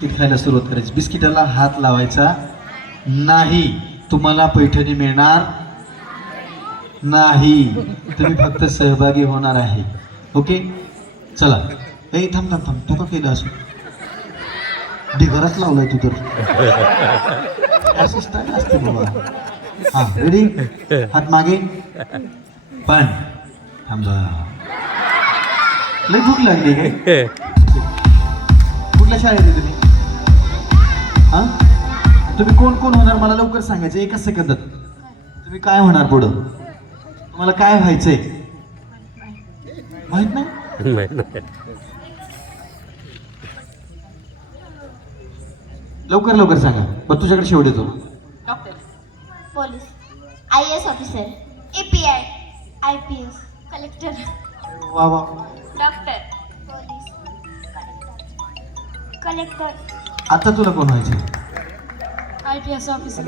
Biscuit खायला सुरुवात करायची. बिस्किटाला हात लावायचा नाही. तुम्हाला पैठणी मिळणार नाही. तुम्ही फक्त सहभागी होणार आहे. ओके, चला. ए थांब थांब थांब, तू का केलं असं? ढिगाराच लावलाय तू तर. अशी स्टाईल असते बाबा. हा, रेडी? हात मागे. पण थांबा, लय भूक लागली काय? कुठल्या शाळेत आहे तुम्ही? हा, तुम्ही कोण कोण होणार मला लवकर सांगायचं एका सेकंदात. तुम्ही काय होणार पुढं? तुम्हाला काय व्हायचंय माहित नाही? लवकर लवकर सांगा. पण तुझ्याकडे शेवट येतो. Doctor, police, IAS officer, API, IPS, collector. वा वा. Doctor, police, collector. आता तुला कोण व्हायचं? IPS officer.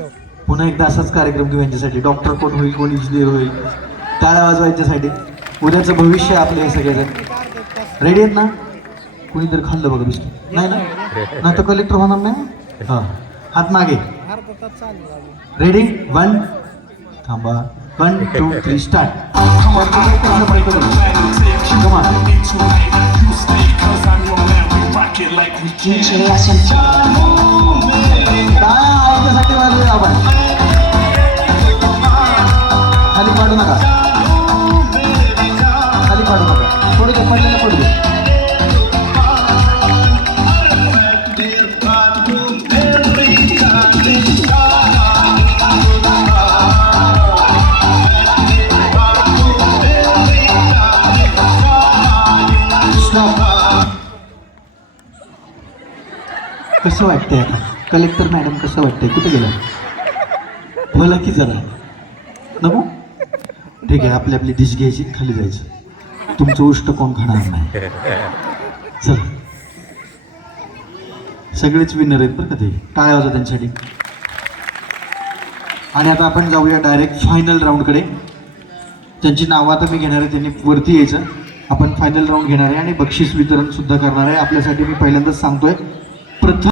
पुन्हा एकदा असाच कार्यक्रम घेऊ यांच्यासाठी. डॉक्टर कोण होईल, कोण इंजिनियर होईल, टाळ्या वाजवायच्यासाठी. उद्याचं भविष्य आपले हे सगळेजण रेडी आहेत ना? कुणीतरी खाल्लं बघा बिस्किट. नाही ना? नाही तर कलेक्टर होणार नाही. हां, हात मागे. रेडी? 1 थांबा, 1 2 3 स्टार्ट. आपण खाली पाडू नका, खाली पाडू नका. थोडे ते पडलेलं पडू दे. कसं वाटतंय आता? कलेक्टर मॅडम कसं वाटतंय? कुठे गेला? बोला की जरा. नको? ठीक आहे, आपली आपली डिश घ्यायची, खाली जायचं. तुमचं उष्ट कोण खाणार नाही. चला, सगळेच विनर आहेत बरं का ते. टाळ्या वाजवा त्यांच्यासाठी. आणि आता आपण जाऊया डायरेक्ट फायनल राऊंडकडे. त्यांची नावं आता मी घेणार आहे, त्यांनी वरती यायचं. आपण फायनल राऊंड घेणार आहे आणि बक्षीस वितरण सुद्धा करणार आहे. आपल्यासाठी मी पहिल्यांदाच सांगतोय,